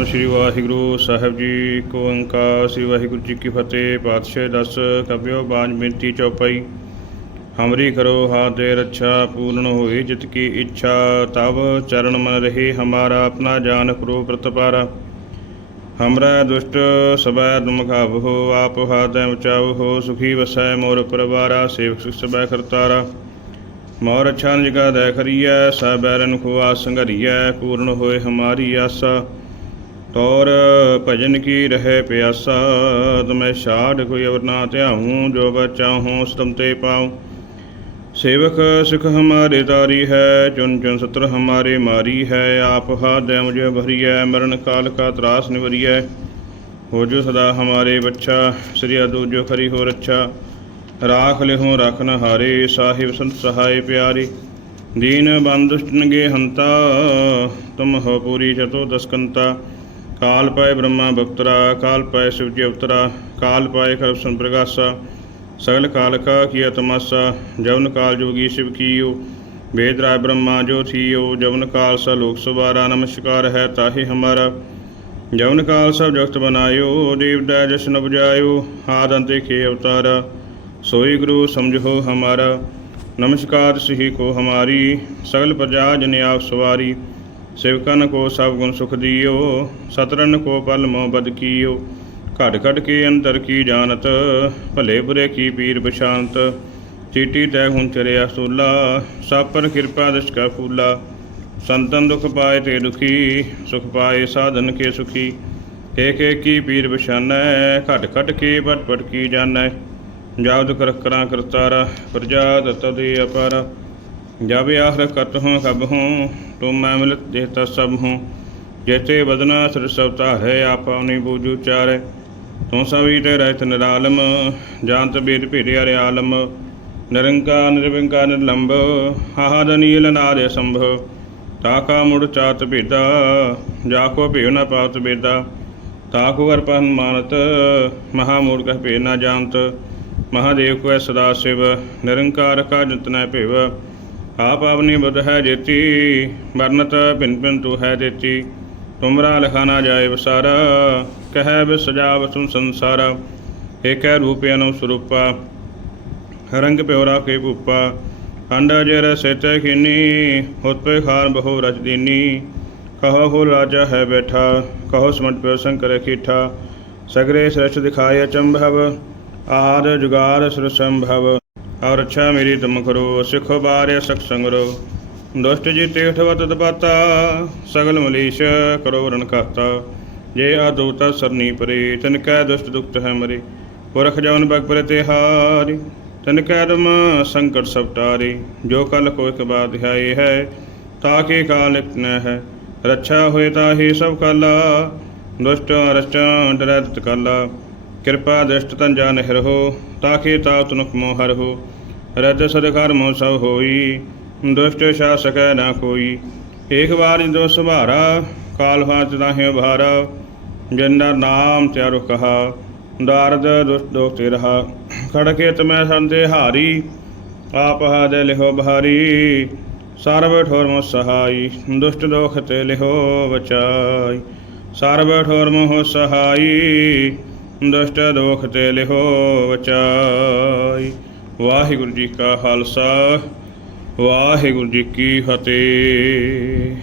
ਸਤਨਾਮ ਸ੍ਰੀ ਵਾਹਿਗੁਰੂ ਸਾਹਿਬ ਜੀ, ਇੱਕ ਓੰਕਾਰ, ਸ੍ਰੀ ਵਾਹਿਗੁਰੂ ਜੀ ਕੀ ਫਤਿਹ, ਪਾਤਸ਼ਾਹ ਦਸ ਕਬਿਓ ਬਾਜ ਮਿੰਤੀ ਚੌਪਈ। ਹਮਰੀ ਕਰੋ ਹਾਥ ਰੱਛਾ, ਪੂਰਨ ਹੋਈ ਜਿਤ ਕੀ ਇੱਛਾ ਤਬ ਚਰਨ ਮਨ ਰਹੇ, ਹਮਾਰਾ ਆਪਣਾ ਜਾਨ ਕਰੋ ਪ੍ਰਤਪਾਰਾ ਹਮਰਾ ਦੁਸ਼ਟ ਸਬੈ ਦੁਮਖਾਵ ਹੋ, ਆਪ ਹਾਦੈ ਬਚਾਵ ਹੋ, ਸੁਖੀ ਵਸੈ ਮੋਰ ਪਰਵਾਰਾ, ਸੇਵਕ ਸੁਖ ਸਬੈ ਕਰਤਾਰਾ। ਮੋਰ ਅੱਛਾ ਨਿਜਗਾ ਦੇ ਖਰੀਐ ਸੈ ਬੈਰਨ ਕੋ ਆਸ ਸੰਘਰੀਐ, ਪੂਰਨ ਹੋਏ ਹਮਾਰੀ ਆਸਾ। ਤੌਰ ਭਜਨ ਕੀ ਰਹੇ ਪਿਆਸਾ? ਤੁਮੈ ਛਾੜ ਕੋਈ ਅਵਰ ਨਾ ਧਿਆਉ, ਜੋ ਬਚਾਹੂੰ ਸਤਮ ਤੇ ਪਾਉ। ਸੇਵਕ ਸਿਖ ਹਮਾਰੇ ਤਾਰੀ ਹੈ ਚੁਨ ਚੁਨ ਸਤਰ ਹਮਾਰੇ ਮਾਰੀ ਹੈ। ਆਪ ਹਾਦੈ ਮੁਝੇ ਭਰੀਐ, ਮਰਨ ਕਾਲ ਕਾ ਤਰਾਸ ਨਿਵਰੀਐ। ਹੋ ਜੋ ਸਦਾ ਹਮਾਰੇ ਬੱਚਾ, ਸ੍ਰੀ ਅਦੂ ਜੋ ਖਰੀ ਹੋ ਰੱਛਾ। ਰਾਖ ਲਿਹੁ ਰਖਨ ਹਾਰੇ, ਸਾਹਿਬ ਸੰਤ ਸਹਾਇ ਪਿਆਰੀ। ਦੀਨ ਬੰਦੁਸ਼ਟਨਗੇ ਹੰਤਾ, ਤੁਮ ਹੋ ਪੂਰੀ ਚਤੋ ਦਸਕੰਤਾ। ਕਾਲ ਪਾਏ ਬ੍ਰਹਮਾ ਬਪਤਰਾ, ਕਾਲ ਪਾਏ ਸ਼ਿਵ ਜੀ ਅਵਤਰਾ, ਕਾਲ ਪਾਏ ਖਰਸਨ ਪ੍ਰਗਾਸਾ, ਸਗਲ ਕਾਲ ਕਾ ਕੀ ਤਮਸਾ, ਜਵਨ ਕਾਲ ਜੋਗੀ ਸ਼ਿਵ ਕੀਓ, ਵੇਦ ਰਾਜ ਬ੍ਰਹਮਾ ਜੋ ਥੀਓ, ਜਵਨ ਕਾਲ ਸਾ ਲੋਕ ਸੁਬਾਰਾ ਨਮਸਕਾਰ ਹੈ ਤਾਹੀ ਹਮਾਰਾ। ਜਵਨ ਕਾਲ ਸਭ ਜਗਤ ਬਨਾਇਓ ਦੇਵਤਾ ਜਸ਼ਨ ਬੁਝਾਇਓ ਆਦ ਅੰਤੇ ਖੇ ਅਵਤਾਰ। ਸੋਈ ਗੁਰੂ ਸਮਝੋ ਹਮਾਰਾ। ਨਮਸਕਾਰ ਸਹੀ ਕੋ ਹਮਾਰੀ, ਸਗਲ ਪ੍ਰਜਾ ਜਨ ਆਪ ਸਵਾਰੀ। ਸੇਵਕਨ ਕੋ ਸਭ ਗੁਣ ਸੁਖ ਦਿਓ, ਸਤਰਨ ਕੋ ਪਲ ਮੋਹ ਬਦ ਕੀਓ। ਘਟ ਘਟ ਕੇ ਅੰਦਰ ਕੀ ਜਾਣਤ, ਭਲੇ ਬੁਰੇ ਕੀ ਪੀਰ ਬਸ਼ਾਂਤ ਚੀਟੀ ਤੈ ਹੁਣ ਚਰਿਆ ਸੂਲਾ ਸਭ ਪਰ ਕਿਰਪਾ ਦਿਸ ਕਾ ਫੂਲਾ। ਸੰਤਨ ਦੁਖ ਪਾਏ ਤੇ ਦੁਖੀ, ਸੁਖ ਪਾਏ ਸਾਧਨ ਕੇ ਸੁਖੀ। ਏਕ ਏਕ ਕੀ ਪੀਰ ਬਸ਼ਾਨੈ ਘਟ ਘਟ ਕੇ ਪਟ ਪਟ ਕੀ ਜਾਣੈ। ਜਾਗਦ ਕਰ ਕਰਾਂ ਕਰਤਾਰਾ ਪ੍ਰਜਾ ਤਤ ਦੇ ਅਪਾਰਾ। ਜਬ ਆਖਰ ਕਤ ਹੂੰ ਕਬ ਹੂੰ, ਤੁਮ ਮੈਂ ਮਿਲਤ ਦੇਤਾ ਸਭ ਹੂੰ। ਜੇਤੇ ਬਦਨਾ ਸਿਰ ਸਭ ਧਾਰੇ, ਆਪ ਆਪਣੀ ਬੂਝੂ ਚਾਰੇ। ਤੂੰ ਸਭੀ ਤੇ ਰਹਿਤ ਨਿਰਾਲਮ ਜਾਨਤ ਬੇਦ ਭੇੜਿਆ ਰੇ ਆਲਮ। ਨਿਰੰਕਾਰ ਨਿਰਵਿੰਕਾਰ ਨਿਰਲੰਭ ਹਾਹਦ ਨੀਲ ਨਾਦੇ ਸੰਭਵ ਤਾਕਾ ਮੁੜ ਚਾਤ ਭੇਦਾ ਜਾ ਕੋ ਭੇਵ ਨ ਪਾਤ ਬੇਦਾ। ਤਾਕੋ ਵਰ ਪਨ ਮਾਨਤ ਮਹਾ ਮੂੜ ਭੇ ਨਾ ਜਾਣਤ। ਮਹਾਦੇਵ ਕੋ ਸਦਾ ਸਿਵ, ਨਿਰੰਕਾਰ ਕਾ ਜਤਨੈ ਭਿਵ। ਆਪ ਆਪਨੀ ਬੁੱਧ ਹੈ ਜੇਤੀ ਵਰਨਤ ਭਿਨ ਭਿੰਨ ਤੂ ਹੈ ਦੇਤੀ ਤੁਮਰਾ ਲਖਾ ਨਾ ਜਾਏ ਵਸਾਰਾ, ਕਹਿ ਬਿ ਸਜਾਵ ਤੁਮ ਸੰਸਾਰਾ। ਏਕੈ ਰੂਪ ਅਨੁ ਸਰੂਪਾ, ਰੰਗ ਪਿਉਰਾ ਕੇ ਭੂਪਾ। ਅੰਡਾ ਜਰ ਸੇਤੈ ਖਿਨੀ ਹੁਤਪੇ ਖਾਨ ਬਹੁ ਰਚ ਦੀਨੀ। ਕਹੋ ਹੋ ਰਾਜਾ ਹੈ ਬੈਠਾ, ਕਹੋ ਸਮਟ ਪਿਓ ਸੰਕਰ ਕੀਠਾ ਸਗਰੇ ਸ੍ਰੇਸ਼ਟ ਦਿਖਾਏ ਅਚੰਭਵ, ਆਦ ਜੁਗਾਰ ਸੁਰ ਸੰਭਵ ਔਰ ਅੱਛਾ ਮੇਰੀ ਤੁਮ ਕਰੋ, ਸਿੱਖੋ ਬਾਰੇ ਸਖ ਸੰਗਰੋ। ਦੁਸ਼ਟ ਜੀ ਤੇਠਵ ਤਦ ਸਗਲ ਮਲੀਸ਼ ਕਰੋ ਰਣ ਕਰਤਾ ਜੇ ਆ ਦੋਤਾ ਸਰਨੀ ਪਰੇ, ਤਨ ਕੈ ਦੁਸ਼ਟ ਦੁਖਤ ਹੈ ਮਰੇ। ਪੁਰਖ ਜਵਨ ਬਗ ਪਰੇ ਤੇ ਹਾਰੀ, ਤਨ ਕੈ ਦਮ ਸੰਕਟ ਸਭ ਟਾਰੇ। ਜੋ ਕਲ ਕੋ ਇਕ ਬਾਤ ਧਿਆਏ ਹੈ ਤਾਕੇ ਕਾਲ ਇਤਨ ਹੈ। ਰੱਛਾ ਹੋਏ ਤਾਹੀ ਸਭ ਕਾਲਾ, ਦੁਸ਼ਟ ਰਸ਼ਟ ਡਰੈ ਤਤ ਕਾਲਾ। ਕਿਰਪਾ ਦ੍ਰਿਸ਼ਟ ਤਨ ਜਾ ਨਹਿਰ ਤਾਖੇ ਤਾਕੇ ਤਾ ਤੁਨਕ ਮੋਹ ਹਰ ਹੋ ਰਦ ਸਦਕਾਰ ਮੋਹ ਸਭ ਹੋਈ, ਦੁਸ਼ਟ ਸ਼ਾ ਸਕੈ ਨਾ ਕੋਈ। ਏਕ ਵਾਰ ਜੋ ਸੁਭਾਰਾ, ਕਾਲ ਹਾਤ ਦਾਹਿ ਭਾਰਾ ਜੰਦਾ ਨਾਮ ਤਿਆਰੁ ਕਹਾ, ਦਾਰਦ ਦੁਸ਼ਟ ਦੋਖ ਤੇ ਰਹਾ। ਖੜਕੇ ਤਮੈ ਸੰਦੇ ਹਾਰੀ, ਆਪ ਹਾ ਦੇ ਲਿਹੋ ਬਹਾਰੀ ਸਰਬ ਠੋਰ ਮੋ ਸਹਾਈ, ਦੁਸ਼ਟ ਦੋਖ ਤੇ ਲਿਹੋ ਬਚਾਈ। ਸਰਬ ਠੋਰ ਮੋ ਸਹਾਈ ਦੁਸ਼ਟ ਦੋਖ ਤੇ ਲਿਹੋ ਬਚਾਈ ਵਾਹਿਗੁਰੂ ਜੀ ਕਾ ਖਾਲਸਾ ਵਾਹਿਗੁਰੂ ਜੀ ਕੀ ਫਤਿਹ।